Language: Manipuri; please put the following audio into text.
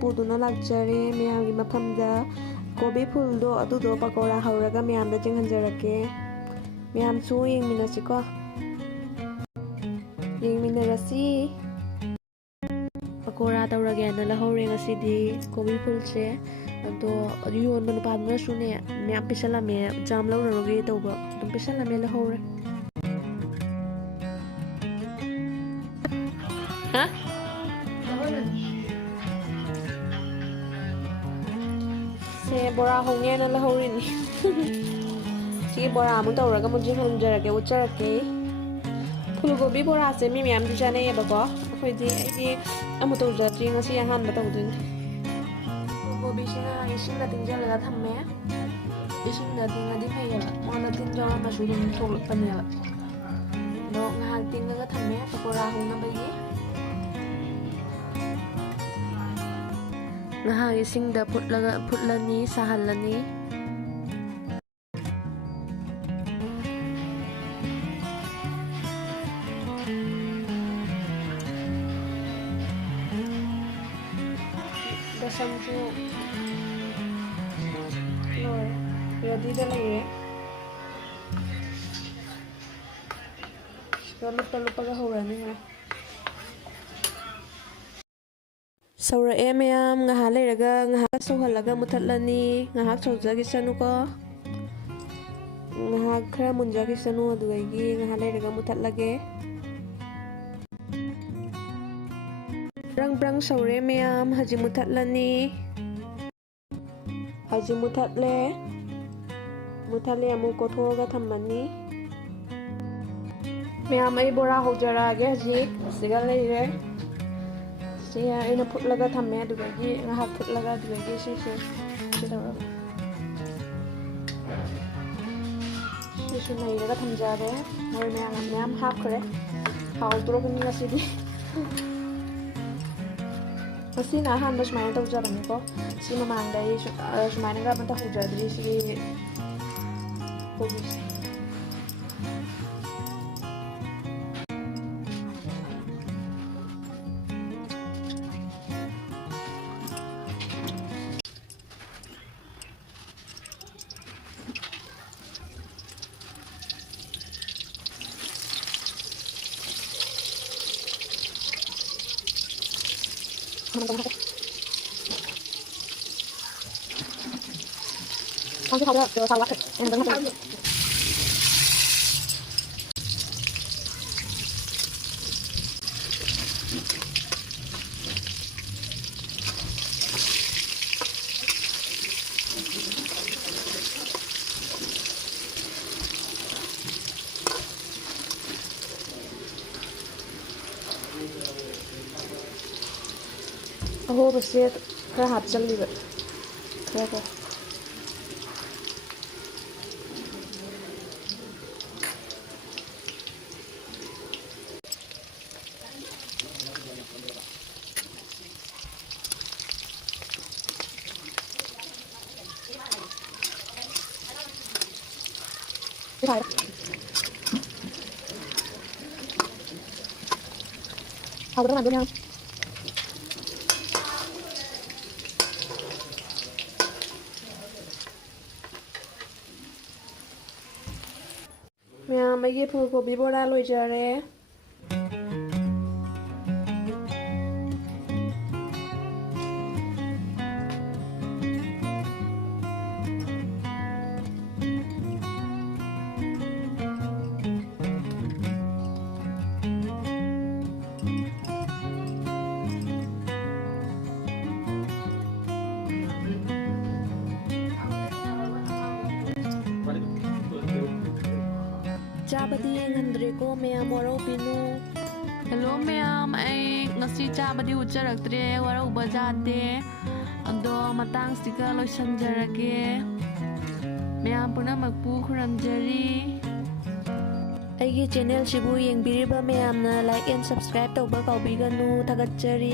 ꯄꯨꯗꯨꯅ ꯂꯥꯛꯆꯔꯦ ꯃꯌꯥꯝꯒꯤ ꯃꯐꯝꯗ ꯀꯣꯕꯤ ꯐꯨꯜꯗꯣ ꯑꯗꯨꯗꯣ ꯄꯀꯧꯔꯥ ꯍꯧꯔꯒ ꯃꯌꯥꯝꯗ ꯆꯦꯡꯍꯟꯖꯔꯛꯀꯦ ꯃꯌꯥꯝꯁꯨ ꯌꯦꯡꯃꯤꯟꯅꯁꯤꯀꯣ ꯌꯦꯡꯃꯤꯟꯅꯔꯁꯤ ꯄꯀꯧꯔꯥ ꯇꯧꯔꯒꯦꯅ ꯂꯧꯍꯧꯔꯦ ꯉꯁꯤꯗꯤ ꯀꯣꯕꯤ ꯐꯨꯜꯁꯦ ꯑꯗꯣ ꯌꯣꯟꯕ ꯅꯨꯄꯥꯗꯨꯅꯁꯨꯅꯦ ꯃꯌꯥꯝ ꯄꯤꯁꯜꯂꯝꯃꯦ ꯖꯥꯝ ꯂꯧꯔꯔꯣꯏꯒꯦ ꯇꯧꯕ ꯑꯗꯨꯝ ꯄꯤꯁꯜꯂꯝꯃꯦ ꯂꯧꯍꯧꯔꯦ ꯁꯦ ꯕꯣꯔꯥ ꯍꯧꯉꯦꯅ ꯂꯧꯍꯧꯔꯤꯅꯤ ꯁꯤꯒꯤ ꯕꯣꯔꯥ ꯑꯃꯨꯛ ꯇꯧꯔꯒ ꯑꯃꯨꯛ ꯍꯟꯖꯔꯛꯀꯦ ꯎꯠꯆꯔꯛꯀꯦ ꯐꯨꯜꯀꯣꯕꯤ ꯕꯣꯔꯥꯁꯦ ꯃꯤ ꯃꯌꯥꯝꯗꯤ ꯆꯥꯅꯩꯌꯦꯕꯀꯣ ꯑꯩꯗꯤ ꯑꯃꯨꯛ ꯇꯧꯖꯗ꯭ꯔꯤ ꯉꯁꯤ ꯑꯍꯥꯟꯕ ꯇꯧꯗꯣꯏꯅꯤ ꯐꯨꯜꯀꯣꯕꯤꯁꯤꯅ ꯏꯁꯤꯡꯗ ꯇꯤꯡꯁꯤꯜꯂꯒ ꯊꯝꯃꯦ ꯏꯁꯤꯡꯗ ꯇꯤꯡꯉꯗꯤ ꯐꯩꯌꯦꯕ ꯃꯉꯣꯟꯗ ꯇꯤꯟ ꯌꯥꯎꯔꯝꯃꯁꯨ ꯑꯗꯨꯝ ꯊꯣꯛꯂꯛꯄꯅꯦꯕ ꯑꯗꯣ ꯉꯥꯏꯍꯥꯛ ꯇꯤꯡꯉꯒ ꯊꯝꯃꯦ ꯄꯀꯧꯔꯥ ꯍꯧꯅꯕꯒꯤ ꯉꯥꯏꯍꯥꯛ ꯏꯁꯤꯡꯗ ꯐꯨꯠꯂꯅꯤ ꯁꯥꯍꯜꯂꯅꯤ ꯗꯁꯝꯁꯨ ꯂꯣꯏꯔꯦ ꯔꯦꯗꯤꯗ ꯂꯩꯔꯦ ꯂꯨꯞꯄꯒ ꯍꯧꯔꯅꯤ ꯍꯣꯔꯦꯟ ꯁꯧꯔꯛꯑꯦ ꯃꯌꯥꯝ ꯉꯥꯏꯍꯥꯛ ꯂꯩꯔꯒ ꯉꯥꯏꯍꯥꯛ ꯁꯧꯍꯜꯂꯒ ꯃꯨꯊꯠꯂꯅꯤ ꯉꯥꯏꯍꯥꯛ ꯁꯧꯖꯈꯤꯁꯅꯨꯀꯣ ꯉꯥꯏꯍꯥꯛ ꯈꯔ ꯃꯨꯟꯖꯈꯤꯁꯅꯨ ꯑꯗꯨꯗꯒꯤ ꯉꯥꯏꯍꯥꯛ ꯂꯩꯔꯒ ꯃꯨꯊꯠꯂꯒꯦ ꯕ꯭ꯔꯪ ꯕ꯭ꯔꯪ ꯁꯧꯔꯦ ꯃꯌꯥꯝ ꯍꯧꯖꯤꯛ ꯃꯨꯊꯠꯂꯅꯤ ꯍꯧꯖꯤꯛ ꯃꯨꯊꯠꯂꯦ ꯑꯃꯨꯛ ꯀꯣꯊꯣꯛꯑꯒ ꯊꯝꯃꯅꯤ ꯃꯌꯥꯝ ꯑꯩ ꯕꯣꯔꯥ ꯍꯧꯖꯔꯛꯑꯒꯦ ꯍꯧꯖꯤꯛ ꯁꯤꯒ ꯂꯩꯔꯦ ꯁꯤ ꯑꯩꯅ ꯐꯨꯠꯂꯒ ꯊꯝꯃꯦ ꯑꯗꯨꯗꯒꯤ ꯉꯥꯏꯍꯥꯛ ꯐꯨꯠꯂꯒ ꯑꯗꯨꯗꯒꯤ ꯁꯤꯁꯦ ꯇꯧꯔꯒ ꯁꯤꯁꯨ ꯅꯩꯔꯒ ꯊꯝꯖꯔꯦ ꯃꯣꯏ ꯃꯌꯥꯝ ꯍꯥꯞꯈ꯭ꯔꯦ ꯍꯥꯎꯗ꯭ꯔꯣꯕꯅꯤ ꯉꯁꯤꯗꯤ ꯉꯁꯤꯅ ꯑꯍꯥꯟꯕ ꯁꯨꯃꯥꯏꯅ ꯇꯧꯖꯕꯅꯤꯀꯣ ꯁꯤ ꯃꯃꯥꯡꯗ ꯑꯩ ꯁꯨꯃꯥꯏꯅꯒ ꯑꯃꯇ ꯍꯧꯖꯗ꯭ꯔꯤ ꯁꯤꯒꯤ ꯀꯣꯕꯤꯁꯦ ꯑꯍꯣꯕꯁꯦ ꯈꯔ ꯍꯥꯞꯆꯜꯂꯤꯕ ꯈꯔ ꯃꯌꯥꯝ ꯑꯩꯒꯤ ꯐꯨꯜꯀꯣꯕꯤ ꯕꯣꯔꯥ ꯂꯣꯏꯖꯔꯦ ꯆꯥꯕꯗꯤ ꯌꯦꯡꯍꯟꯗ꯭ꯔꯦꯀꯣ ꯃꯌꯥꯝ ꯋꯥꯔꯧꯕꯤꯅꯨ ꯍꯦꯜꯂꯣ ꯃꯌꯥꯝ ꯑꯩ ꯉꯁꯤ ꯆꯥꯕꯗꯤ ꯎꯠꯆꯔꯛꯇ꯭ꯔꯦ ꯋꯥꯔꯧꯕ ꯖꯥꯠꯇꯦ ꯑꯗꯣ ꯃꯇꯥꯡꯁꯤꯒ ꯂꯣꯏꯁꯤꯟꯖꯔꯒꯦ ꯃꯌꯥꯝ ꯄꯨꯝꯅꯃꯛꯄꯨ ꯈꯨꯔꯨꯝꯖꯔꯤ ꯑꯩꯒꯤ ꯆꯦꯅꯦꯜꯁꯤꯕꯨ ꯌꯦꯡꯕꯤꯔꯤꯕ ꯃꯌꯥꯝꯅ ꯂꯥꯏꯛ ꯑꯦꯟ ꯁꯕꯁꯀ꯭ꯔꯥꯏꯕ ꯇꯧꯕ ꯀꯥꯎꯕꯤꯒꯅꯨ ꯊꯥꯒꯠꯆꯔꯤ